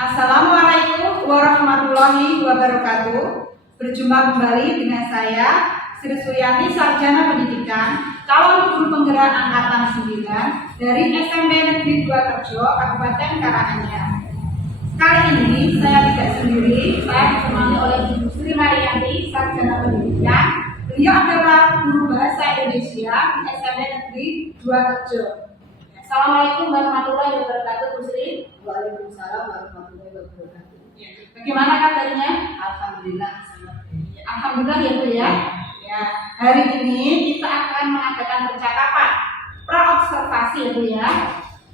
Assalamualaikum warahmatullahi wabarakatuh. Berjumpa kembali dengan saya Sri Suryani, Sarjana Pendidikan, calon guru penggerak angkatan 9 dari SMP Negeri 2 Terjo, Kabupaten Karanganyar. Kali ini saya tidak sendiri, saya ditemani oleh Ibu Sri Marianti, Sarjana Pendidikan. Beliau adalah guru bahasa Indonesia di SMP Negeri 2 Terjo. Assalamualaikum warahmatullahi wabarakatuh, Bu Sri. Waalaikumsalam warahmatullahi wabarakatuh. Bagaimana kabarnya? Alhamdulillah sangat baik. Alhamdulillah ya Bu ya. Hari ini kita akan mengadakan percakapan pra-observasi ya Bu ya.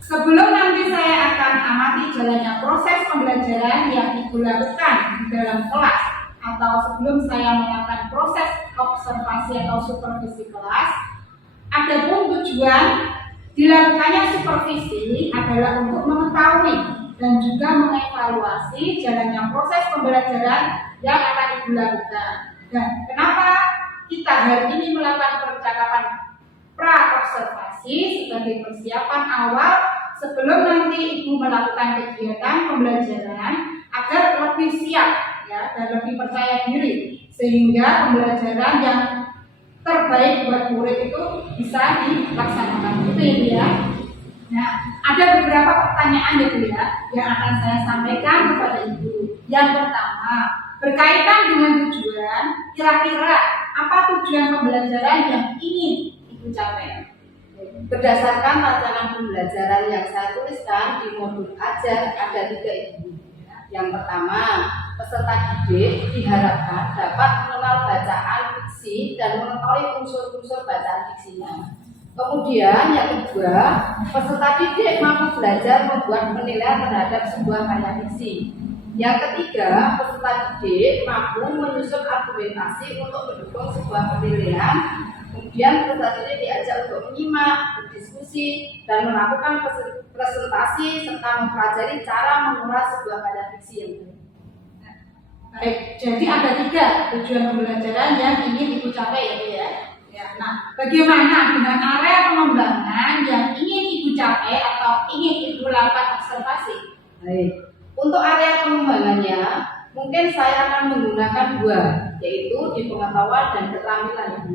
Sebelum nanti saya akan amati jalannya proses pembelajaran yang Ibu lakukan di dalam kelas, atau sebelum saya melakukan proses observasi atau supervisi kelas, adapun tujuan dilakukannya supervisi adalah untuk mengetahui dan juga mengevaluasi jalannya proses pembelajaran yang akan Ibu lakukan. Dan kenapa kita hari ini melakukan percakapan pra-observasi sebagai persiapan awal sebelum nanti Ibu melakukan kegiatan pembelajaran agar lebih siap ya, dan lebih percaya diri, sehingga pembelajaran yang terbaik buat murid itu bisa dilaksanakan, gitu ya Bu ya. Nah, ada beberapa pertanyaan ya Bu ya yang akan saya sampaikan kepada Ibu. Yang pertama, berkaitan dengan tujuan, kira-kira apa tujuan pembelajaran yang ingin Ibu capai? Berdasarkan rancangan pembelajaran yang saya tuliskan di modul ajar ada 3 Ibu. Yang pertama, peserta didik diharapkan dapat mengenal bacaan diksi dan mengetahui unsur-unsur bacaan diksinya. Kemudian yang kedua, peserta didik mampu belajar membuat penilaian terhadap sebuah karya diksi. Yang ketiga, peserta didik mampu menyusun argumentasi untuk mendukung sebuah penilaian. Kemudian peserta didik diajak untuk menyimak, berdiskusi, dan melakukan presentasi serta mempelajari cara mengulas sebuah karya diksi yang baik. Baik, jadi ada 3 tujuan pembelajaran yang ingin Ibu capai ya. Nah, bagaimana dengan area pengembangan yang ingin Ibu capai atau ingin Ibu lakukan observasi? Baik, untuk area pengembangannya mungkin saya akan menggunakan 2, yaitu di pengetahuan dan keterampilan Ibu.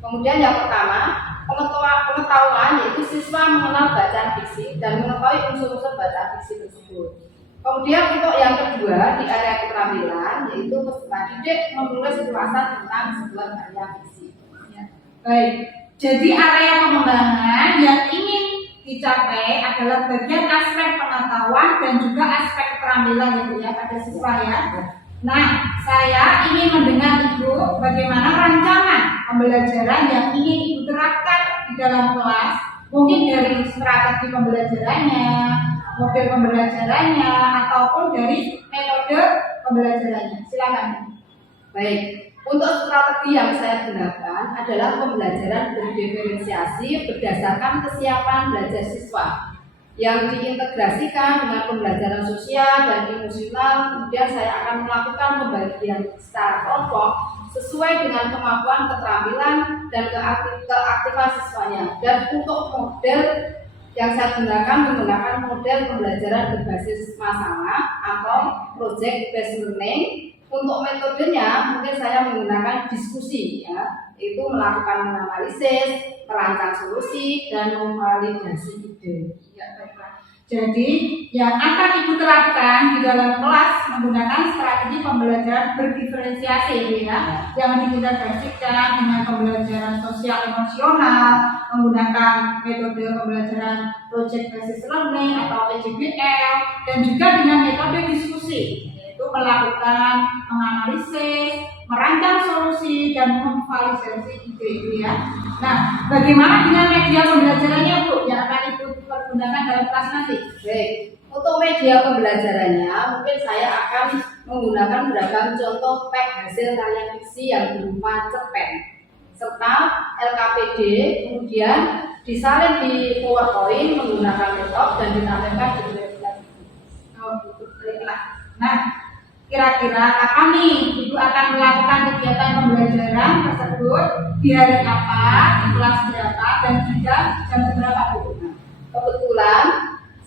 Kemudian yang pertama, pengetahuan yaitu siswa mengenal bacaan diksi dan mengetahui unsur-unsur bacaan diksi tersebut. Kemudian untuk yang kedua di area keterampilan yaitu peserta didik menulis ulasan tentang sebuah karya diksi. Baik, jadi area pengembangan yang ingin dicapai adalah bagian aspek pengetahuan dan juga aspek keterampilan ya Bu ya pada siswa ya. Nah, saya ingin mendengar Ibu bagaimana rancangan pembelajaran yang ingin Ibu terapkan di dalam kelas, mungkin dari strategi pembelajarannya, model pembelajarannya, ataupun dari metode pembelajarannya. Silakan. Baik, untuk strategi yang saya gunakan adalah pembelajaran berdiferensiasi berdasarkan kesiapan belajar siswa yang diintegrasikan dengan pembelajaran sosial dan emosional. Kemudian saya akan melakukan pembagian secara kelompok sesuai dengan kemampuan, keterampilan, dan keaktifan siswanya. Dan untuk model yang saya menggunakan model pembelajaran berbasis masalah atau project based learning. Untuk metodenya mungkin saya menggunakan diskusi ya, itu melakukan menganalisis, merancang solusi, dan memvalidasi ide. Ya, baiklah. Jadi yang akan Ibu terapkan di dalam kelas menggunakan strategi pembelajaran berdiferensiasi ya, yang diintegrasikan dengan pembelajaran sosial emosional, menggunakan metode pembelajaran project based learning atau PJBL, dan juga dengan metode diskusi, yaitu melakukan menganalisis, merancang solusi, dan memvalidasi ide ya. Nah, bagaimana dengan media pembelajarannya Bu yang akan Ibu pergunakan dalam kelas nanti? Baik, untuk media pembelajarannya mungkin saya akan menggunakan beragam contoh pack hasil karya diksi yang berupa cerpen serta LKPD, kemudian disalin di PowerPoint menggunakan laptop dan ditampilkan di website. Oh, baiklah. Nah, kira-kira kapan nih Ibu akan melakukan kegiatan pembelajaran tersebut, di hari apa, di kelas berapa, dan juga jam berapa Bu? Kebetulan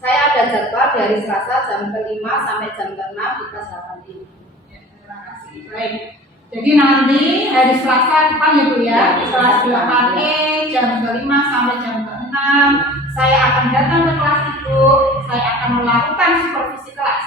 saya ada jadwal dari Selasa jam ke-5 sampai jam ke-6 di kelas 8 ini. Ya, terima kasih. Baik. Jadi nanti hari Selasa depan ya Bu ya, di kelas 8E jam ke-5 sampai jam ke-6 saya akan datang ke kelas Ibu, saya akan melakukan supervisi kelas.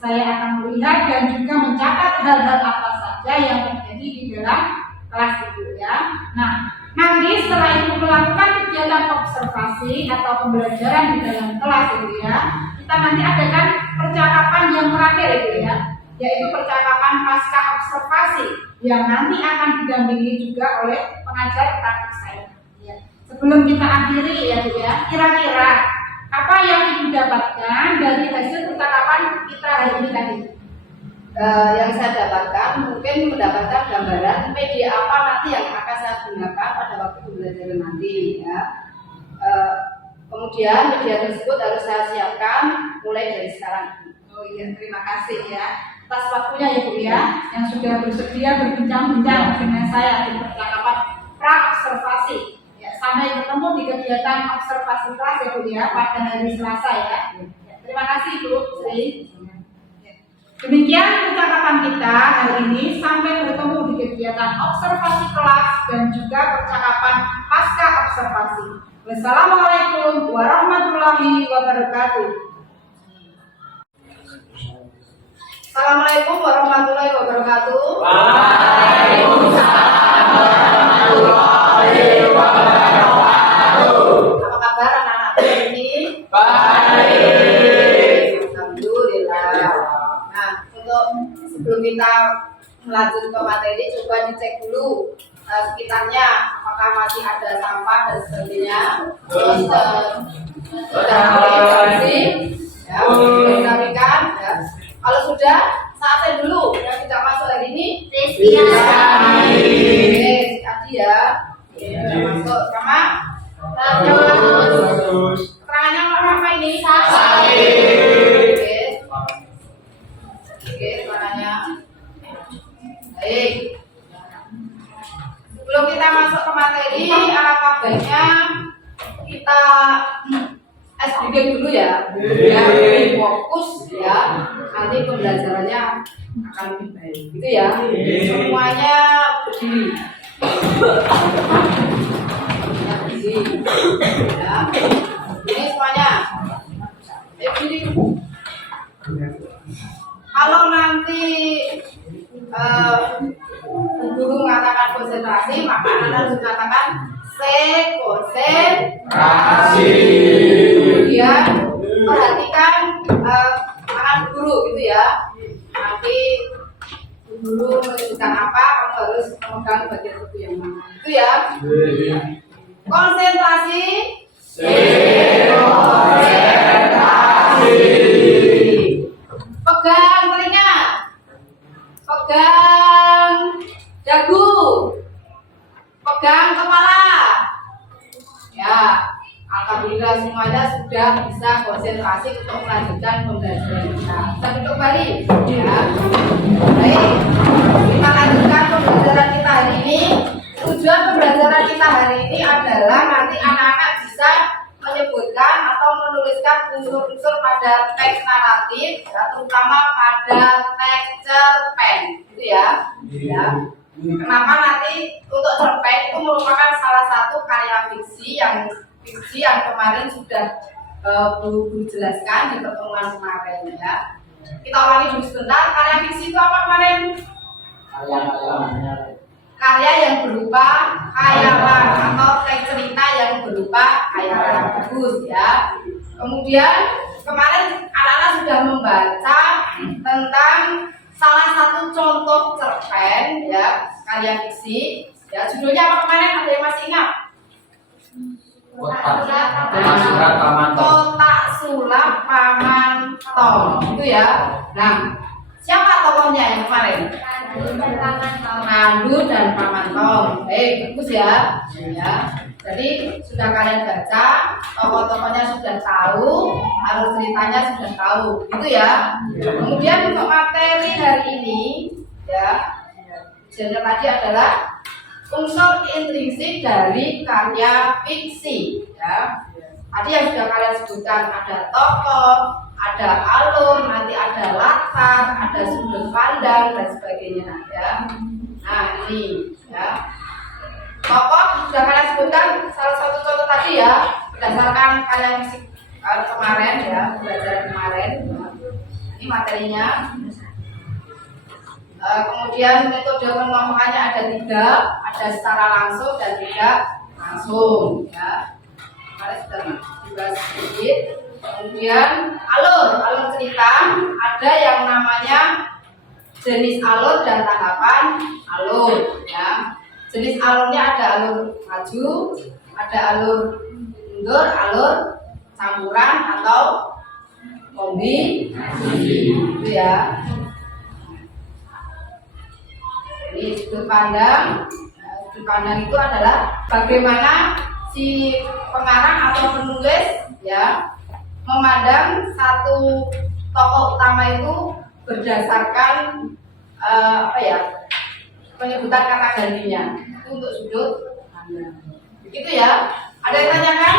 Saya akan melihat dan juga mencatat hal-hal apa saja yang terjadi di dalam kelas Ibu ya. Nah, nanti setelah Ibu melakukan kegiatan observasi atau pembelajaran di dalam kelas Ibu ya, kita nanti adakan percakapan yang terakhir Ibu ya, yaitu percakapan pasca observasi yang nanti akan didampingi juga oleh pengajar praktik saya. Ya. Sebelum kita akhiri ya Bu ya, kira-kira apa yang Ibu dapatkan dari hasil percakapan kita hari ini tadi? Yang saya dapatkan mungkin mendapatkan gambaran media apa nanti yang akan saya gunakan pada waktu pembelajaran nanti ya. Kemudian media tersebut harus saya siapkan mulai dari sekarang. Oh iya, terima kasih ya atas waktunya ya Bu ya, yang sudah bersedia berbincang-bincang dengan saya di percakapan pra-observasi. Ya, sampai bertemu di kegiatan observasi kelas ya Bu ya pada hari Selasa ya. Terima kasih Bu Sri. Demikian percakapan kita hari ini, sampai bertemu di kegiatan observasi kelas dan juga percakapan pasca observasi. Wassalamualaikum warahmatullahi wabarakatuh. Assalamualaikum warahmatullahi wabarakatuh. Waalaikumsalam warahmatullahi wabarakatuh. Apa kabar anak-anak hari ini? Baik. Alhamdulillah. Nah, untuk sebelum kita melanjut ke materi, coba dicek dulu sekitarnya apakah masih ada sampah dan sebagainya. Terus sudah mulai bersih, ya, dirapikan. Ya. Kalau sudah, saatnya dulu yang tidak masuk hari ini. Oke, Adi ya. Sudah masuk sama. Keterangannya apa ini? Oke, keterangannya. Baik. Sebelum kita masuk ke materi, alangkah baiknya kita SBG dulu ya, biar lebih fokus ya. Nanti pembelajarannya akan lebih baik, gitu ya. Semuanya berdiri. Ya. Ini semuanya. Berdiri. Kalau nanti guru mengatakan konsentrasi, maka Anda harus mengatakan konsentrasi. Kemudian perhatikan tangan guru gitu ya. Nanti guru menyebutkan apa, kamu harus memegang bagian tubuh yang mana. Itu ya. Konsentrasi. Konsentrasi. Pegang telinga. Pegang dagu. Pegang kepala. Ya, alhamdulillah semuanya sudah bisa konsentrasi untuk melanjutkan pembelajaran kita. Kita duduk kembali, ya. Baik, kita lanjutkan pembelajaran kita hari ini. Tujuan pembelajaran kita hari ini adalah nanti anak-anak bisa menyebutkan atau menuliskan unsur-unsur pada teks naratif, ya, terutama pada teks cerpen, gitu ya. Ya. Kenapa nanti untuk cerpen itu merupakan salah satu karya fiksi yang kemarin sudah Bu jelaskan di pertemuan kemarin ya. Kita ulangi dulu sebentar, karya fiksi itu apa kemarin? Karya yang berupa khayalan atau teks cerita yang berupa khayalan, bagus ya. Kemudian kemarin anak-anak sudah membaca tentang salah satu contoh cerpen ya, karya fiksi ya. Judulnya apa kemarin, ada yang masih ingat? Kotak sulap Paman Tom itu ya. Nah, siapa tokohnya yang kemarin? Randu dan Paman Tom. Bagus ya. Ya. Jadi sudah kalian baca, tokoh-tokohnya sudah tahu, alur ceritanya sudah tahu, gitu ya. Kemudian untuk materi hari ini, ya, genre tadi adalah unsur intrinsik dari karya fiksi, ya. Tadi yang sudah kalian sebutkan, ada tokoh, ada alur, nanti ada latar, ada sudut pandang dan sebagainya ya. Nah ini ya. Tokoh sudah kalian sebutkan salah satu contoh tadi ya, berdasarkan kalian kemarin ya, belajar kemarin. Ini materinya. Kemudian metode pengelompokannya ada 3, ada secara langsung dan tidak langsung ya. Kemarin sudah dibahas sedikit. Kemudian alur cerita, ada yang namanya jenis alur dan tahapan alur ya. Jenis alurnya ada alur maju, ada alur mundur, alur campuran atau kombinasi itu ya. Ini sudut pandang. Sudut pandang itu adalah bagaimana si pengarang atau penulis ya memandang satu tokoh utama itu berdasarkan penyebutan kata gantinya itu untuk sudut pandang. Begitu ya. Ada yang tanyakan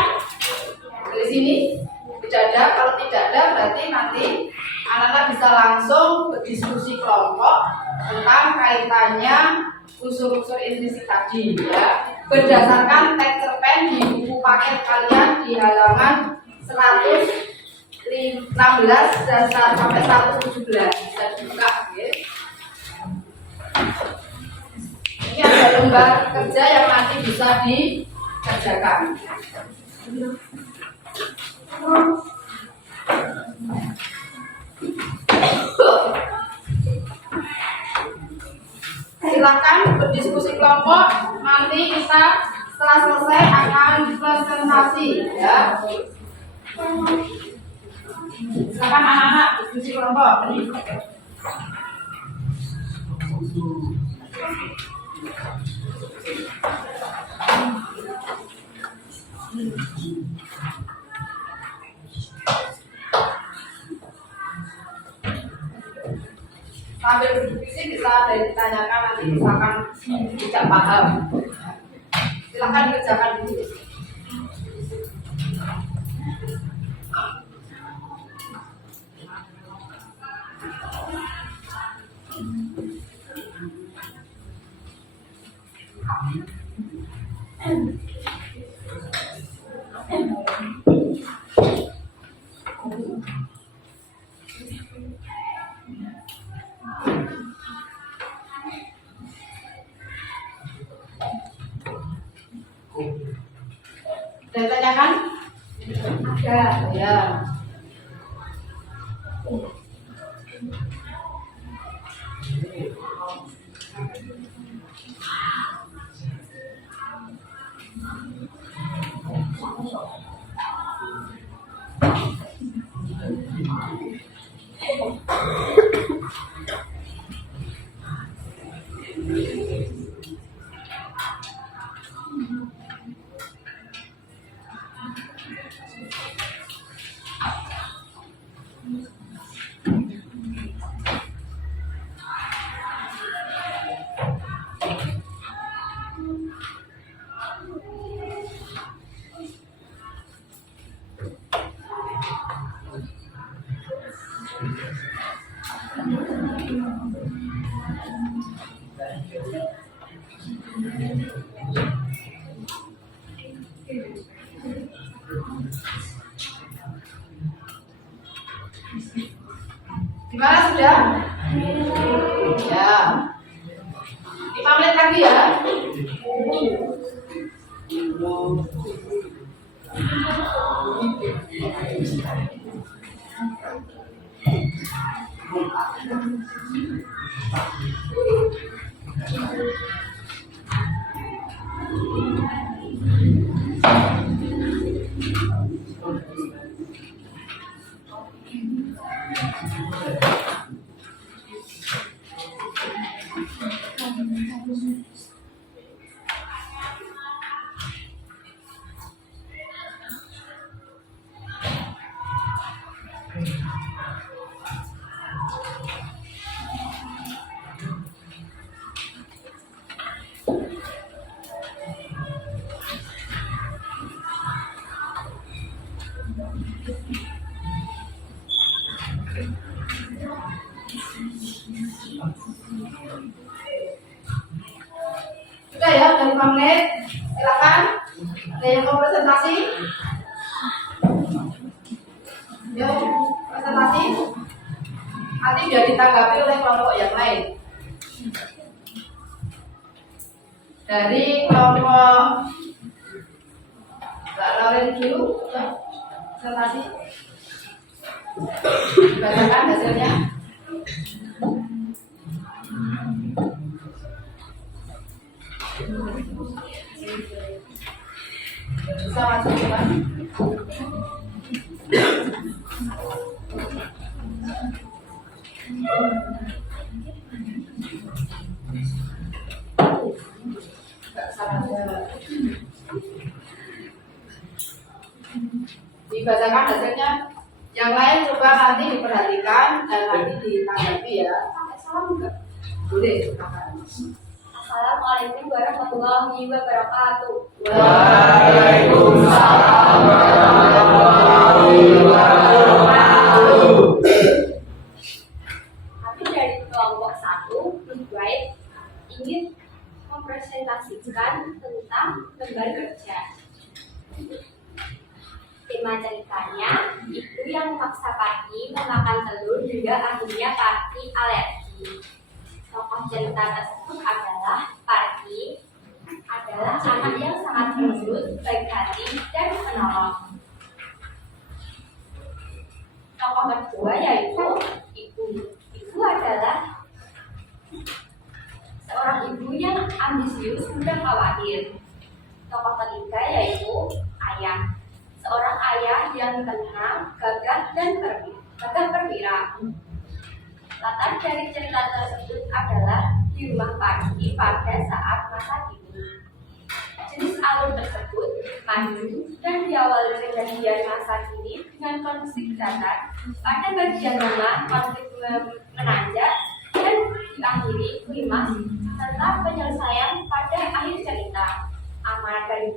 dari sini? Tidak ada. Kalau tidak ada berarti nanti anak-anak bisa langsung berdiskusi kelompok tentang kaitannya unsur-unsur intrinsik tadi ya, berdasarkan teks cerpen di buku paket kalian di halaman 116 dan sampai 117 bisa dibuka ya. Ini ada lembar kerja yang nanti bisa dikerjakan. Silakan berdiskusi kelompok, nanti kita setelah selesai akan presentasi ya. Silakan anak-anak diskusi kelompok. Sambil berdiskusi bisa ditanyakan nanti misalkan tidak paham. Silakan dikerjakan dulu. Ada tanyakan? Ada. Ya. Gimana sudah? Ya. 5 menit lagi ya. 5 menit. Silakan. Ada yang mau presentasi? Yuk, presentasi. Nanti sudah ditanggapi oleh kelompok yang lain. Dari kelompok Mbak Lauren Q, presentasi. Bacakan hasilnya. Bisa maju coba. Enggak salah. Dibacakan hasilnya. Yang lain coba nanti diperhatikan dan nanti ditanggapi ya. Sampai salam enggak? Boleh, silakan. Assalamualaikum warahmatullahi wabarakatuh. Waalaikumsalam warahmatullahi wabarakatuh. Kami dari kelompok 1 Bright ingin mempresentasikan tentang lembar kerja. Tema ceritanya, ibu yang memaksa Parti memakan telur hingga akhirnya Parti alergi. Tokoh cerita tersebut adalah Parti, adalah anak yang sangat lembut, baik hati, dan penolong. Tokoh kedua yaitu ibu. Ibu adalah seorang ibu yang ambisius dan khawatir. Tokoh ketiga yaitu ayah. Seorang ayah yang tenang, gagah, dan perwira. Latar dari cerita tersebut adalah di rumah Parti pada saat masa kini. Jenis alur tersebut maju dan diawali kejadian masa kini dengan konflik datar. Pada bagian tengah konflik menanjak dan diakhiri klimaks serta penyelesaian pada akhir cerita. Amanat dari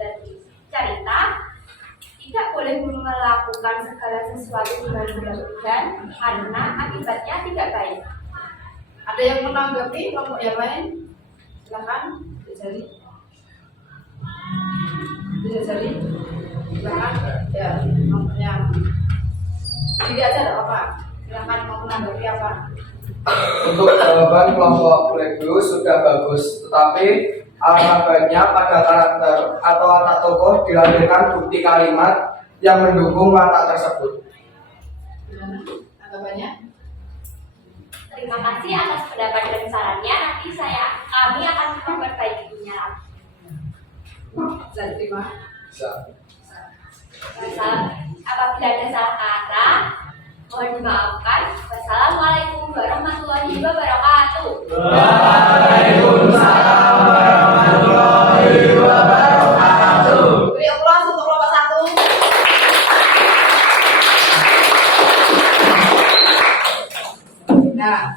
cerita tidak boleh melakukan segala sesuatu dengan berlebihan karena akibatnya tidak baik. Ada yang menanggapi kelompok yang lain? Silakan, dijari. Silakan. Ya, nomornya. Jadi aja apa? Silakan mau menanggapi apa? Untuk jawaban kelompok Black Blue sudah bagus, tetapi alangkah baiknya pada karakter atau watak tokoh dilahirkan bukti kalimat yang mendukung watak tersebut. Tanggapannya? Terima kasih atas pendapat dan sarannya. Nanti kami akan memperbaikinya lagi. Bisa diterima. Apabila ada salah kata, mohon dimaafkan. Wassalamualaikum warahmatullahi wabarakatuh. Waalaikumsalam warahmatullahi wabarakatuh. Beri aplaus untuk kelompok 1. Nah,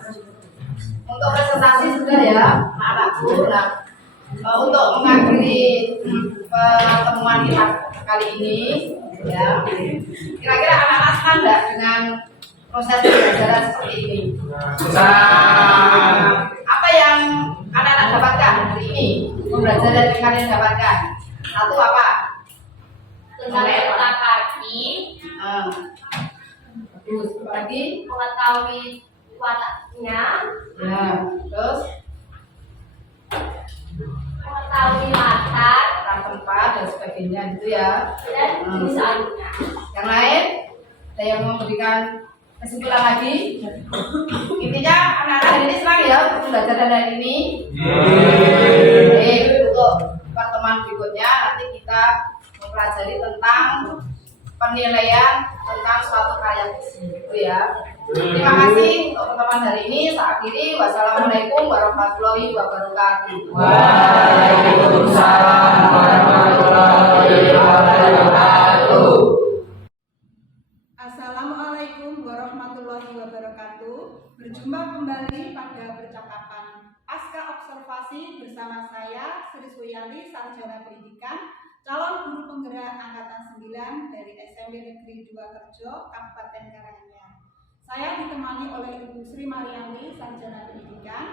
untuk presentasi sudah ya, anak-anakku. Nah, untuk mengakhiri pertemuan kita kali ini, ya, kira-kira anak-anak senang nggak dengan proses pembelajaran seperti ini? Apa yang anak-anak dapatkan hari ini? Pembelajaran yang kalian dapatkan? Satu apa? Tentang cerita Parti, Bagus. Lagi? mengetahui wataknya, Ya. Terus mengetahui latar, tentang tempat dan sebagainya gitu ya. dan jenis alurnya. Yang lain? Ada yang memberikan kesimpulan lagi? Intinya anak-anak hari ini senang ya pembelajaran hari ini. Oke, untuk pertemuan berikutnya nanti kita mempelajari tentang penilaian tentang suatu karya puisi gitu ya. Terima kasih untuk pertemuan hari ini. Saya akhiri. Wassalamualaikum warahmatullahi wabarakatuh. Waalaikumsalam warahmatullahi wabarakatuh. Assalamualaikum warahmatullahi wabarakatuh. Berjumpa kembali pada percakapan pasca observasi bersama saya Sri Suyali, Sarjana Pendidikan, calon guru penggerak angkatan 9 dari SMP Negeri 2 Kerjo, Kabupaten Karanganyar. Saya ditemani oleh Ibu Sri Mariani, Sarjana Pendidikan,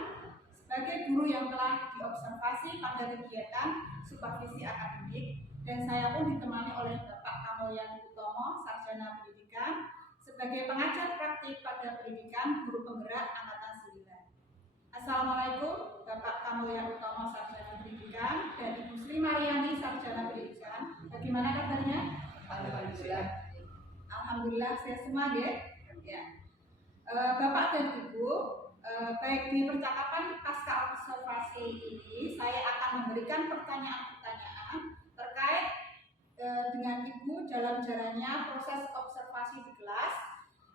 sebagai guru yang telah diobservasi pada kegiatan supervisi akademik, dan saya pun ditemani oleh Bapak Kamulyan Utomo, Sarjana Pendidikan, sebagai pengajar praktik pada pendidikan guru penggerak Angkatan 9. Assalamualaikum Bapak Kamulyan Utomo, Sarjana Pendidikan, dan Ibu Sri Mariani, Sarjana Pendidikan. Bagaimana kabarnya? Alhamdulillah. Alhamdulillah sehat semua ya. Bapak dan Ibu, baik di percakapan pasca observasi ini saya akan memberikan pertanyaan-pertanyaan terkait dengan Ibu dalam jalannya proses observasi di kelas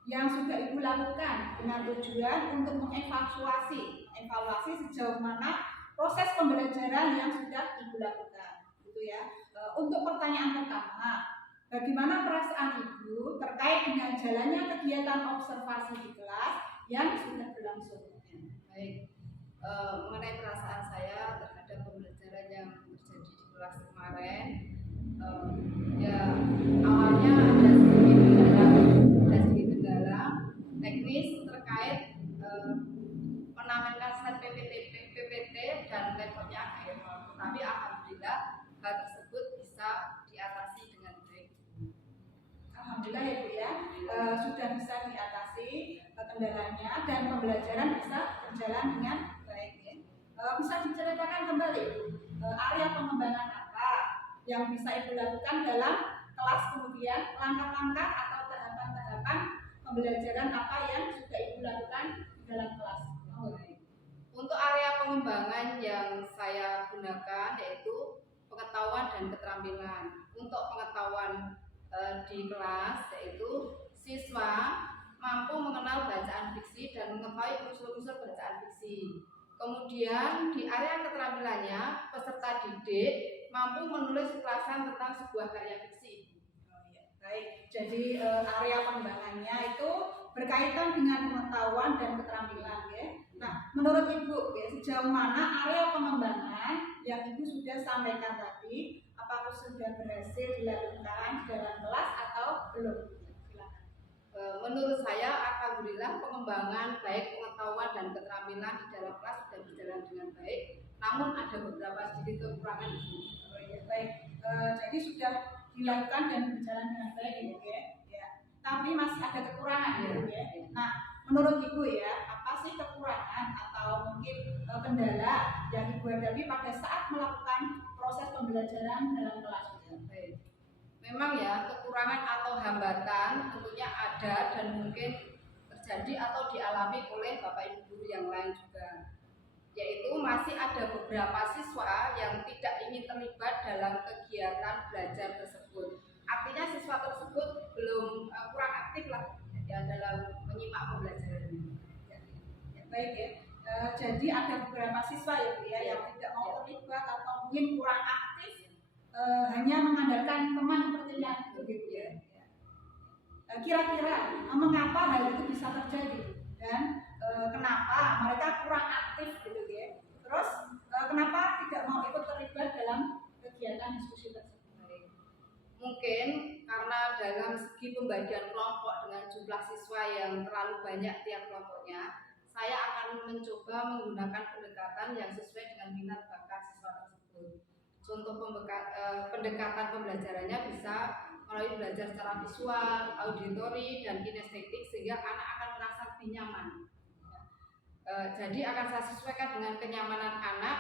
yang sudah Ibu lakukan dengan tujuan untuk mengevaluasi sejauh mana proses pembelajaran yang sudah Ibu lakukan, gitu ya. Untuk pertanyaan pertama, bagaimana perasaan Ibu terkait dengan jalannya kegiatan observasi di kelas yang sudah berlangsung? Baik, mengenai perasaan saya terhadap pembelajaran yang terjadi di kelas kemarin, ya awalnya ada sedikit kendala teknis terkait menampilkan slide PPT dan levelnya akhir, tapi alhamdulillah hal tersebut bisa diatasi dengan baik. Alhamdulillah ya Bu ya, sudah bisa diatasi kendalanya dan pembelajaran bisa berjalan dengan baik ya. Bisa diceritakan kembali area pengembangan apa yang bisa Ibu lakukan dalam kelas, kemudian langkah-langkah atau tahapan-tahapan pembelajaran apa yang sudah Ibu lakukan di dalam kelas. Untuk area pengembangan yang saya gunakan yaitu pengetahuan dan keterampilan. Untuk pengetahuan di kelas yaitu siswa mampu mengenal bacaan fiksi dan mengetahui unsur-unsur bacaan fiksi. Kemudian di area keterampilannya peserta didik mampu menulis ulasan tentang sebuah karya fiksi. Baik, jadi area pengembangannya itu berkaitan dengan pengetahuan dan keterampilan ya. Nah, menurut Ibu ya, sejauh mana area pengembangan yang Ibu sudah sampaikan tadi, apakah sudah berhasil dilakukan di dalam kelas atau belum? Silakan. Menurut saya alhamdulillah pengembangan baik pengetahuan dan keterampilan di dalam kelas sudah berjalan dengan baik, namun ada beberapa sedikit kekurangan. Baik, jadi sudah dilakukan dan berjalan dengan baik ya. Tapi masih ada kekurangan ya. Nah, menurut Ibu ya, apa sih kekurangan atau mungkin kendala yang Ibu hadapi pada saat melakukan proses pembelajaran dalam kelas? Baik. Memang ya kekurangan atau hambatan tentunya ada dan mungkin terjadi atau dialami oleh Bapak Ibu guru yang lain juga. Yaitu masih ada beberapa siswa yang tidak ingin terlibat dalam kegiatan belajar tersebut. Artinya siswa tersebut belum kurang aktif lah ya dalam menyimak pembelajaran ini. Baik ya. Jadi ada beberapa siswa ya Bu ya yang tidak mau terlibat atau mungkin kurang aktif, hanya mengandalkan teman sepertinya begitu ya. Kira-kira mengapa hal itu bisa terjadi dan kenapa mereka kurang aktif gitu ya. Terus kenapa tidak mau ikut terlibat dalam kegiatan diskusi tersebut? Mungkin karena dalam segi pembagian kelompok dengan jumlah siswa yang terlalu banyak tiap kelompoknya, saya akan mencoba menggunakan pendekatan yang sesuai dengan minat bakat siswa tersebut. Contoh pendekatan pembelajarannya bisa melalui belajar secara visual, auditori, dan kinestetik sehingga anak akan merasa lebih nyaman. Jadi akan saya sesuaikan dengan kenyamanan anak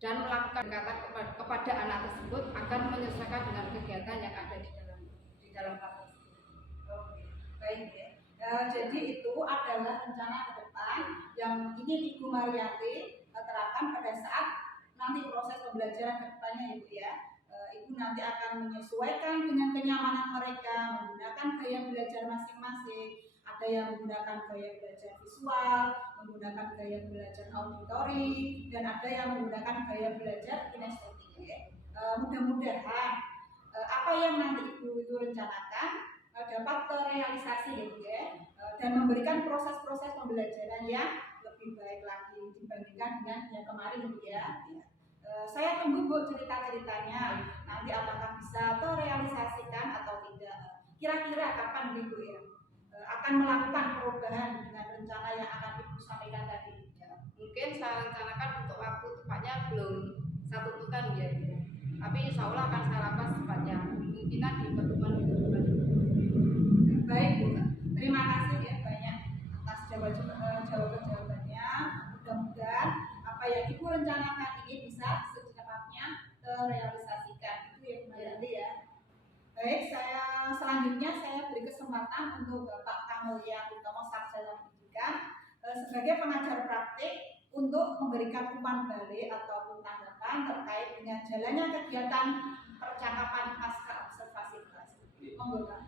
dan melakukan pendekatan kepada anak tersebut agar menyesuaikan dengan kegiatan yang ada di dalam kelas tersebut. Oke, baik ya. Jadi itu adalah rencana ke depan yang ingin Ibu Mariati terapkan pada saat nanti proses pembelajaran ke depannya Ibu ya. Ibu nanti akan menyesuaikan dengan kenyamanan mereka, menggunakan gaya belajar masing-masing. Ada yang menggunakan gaya belajar visual, menggunakan gaya belajar auditori, dan ada yang menggunakan gaya belajar kinestetik ya. Mudah-mudahan apa yang nanti Ibu itu rencanakan dapat terrealisasi ya, dan memberikan proses-proses pembelajaran yang lebih baik lagi dibandingkan dengan yang kemarin ya. Saya tunggu Bu cerita-ceritanya nanti apakah bisa terrealisasikan atau tidak. Kira-kira kapan Ibu ya akan melakukan perubahan dengan rencana yang akan Ibu sampaikan tadi? Mungkin saya rencanakan tepatnya belum saya tentukan ya. Tapi insya Allah akan saya lakukan secepatnya. Kemungkinan di pertemuan minggu depan. Baik Bu, terima kasih ya banyak atas jawaban-jawabannya. Mudah-mudahan apa yang Ibu rencanakan ini bisa secepatnya terrealisasikan. Itu ya Bu Marianti ya. Baik, selanjutnya saya beri kesempatan untuk Bapak Kamulya Utomo Sarjana Pendidikan sebagai pengajar praktik untuk memberikan umpan balik ataupun tanggapan terkait dengan jalannya kegiatan percakapan pasca observasi kelas. Monggo Pak.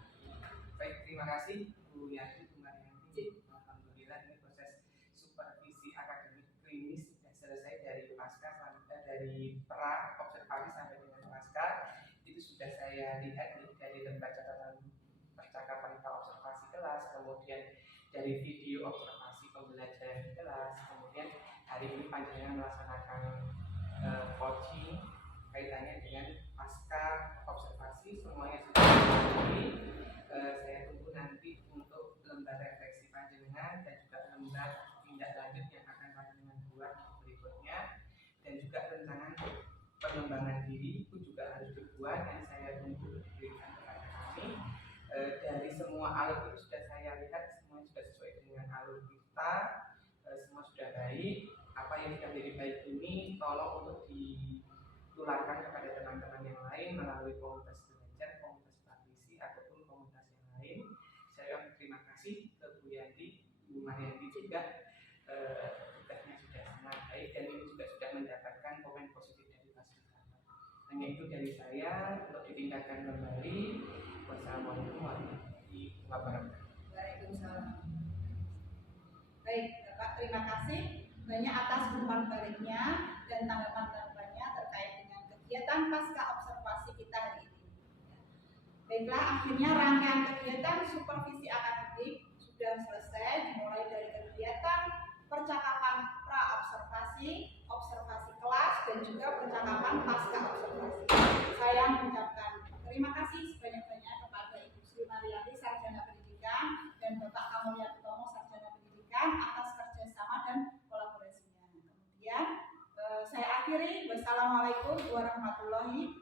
Baik, terima kasih Bu Yanti, Bu Marianti. Alhamdulillah ini proses supervisi akademik klinis sudah selesai dari pasca dari pra observasi sampai dengan pasca. Itu sudah saya lihat nih dari lembar catatan percakapan pra observasi kelas, kemudian dari video observasi pembelajaran di kelas, kemudian hari ini panjenengan melaksanakan coaching kaitannya dengan pasca observasi, semuanya sudah terjadi. Saya tunggu nanti untuk lembar refleksi panjenengan dan juga lembar tindak lanjut yang akan panjenengan buat berikutnya, dan juga rencangan pengembangan diri itu juga harus dibuat dan saya tunggu diberikan kepada kami. Dari semua alur itu sudah saya lihat semuanya sudah sesuai dengan alur kita, semua sudah baik. Apa yang sudah menjadi baik ini tolong untuk ditularkan kepada teman-teman yang lain melalui komunitas belajar, komunitas praktisi ataupun komunitas yang lain. Saya terima kasih ke Bu Yanti, Bu Marianti juga, tugasnya sudah sangat baik dan ini juga sudah mendapatkan komen positif dari fasilitator. Hanya itu dari saya, untuk ditingkatkan kembali. Wassalamualaikum warahmatullahi wabarakatuh. Waalaikumsalam. Baik, Bapak, terima kasih banyak atas umpan baliknya dan tanggapan-tanggapannya terkait dengan kegiatan pasca observasi kita hari ini. Baiklah, akhirnya rangkaian kegiatan supervisi akademik sudah selesai, dimulai dari kegiatan percakapan pra-observasi, observasi kelas, dan juga percakapan pasca observasi. Saya mengucapkan terima kasih sebanyak-banyak kepada Ibu Sri Marianti, Sarjana Pendidikan, dan Bapak Kamulya Utomo, Sarjana Pendidikan, atas kerjasama dan kolaborasinya. Kemudian saya akhiri, wassalamualaikum warahmatullahi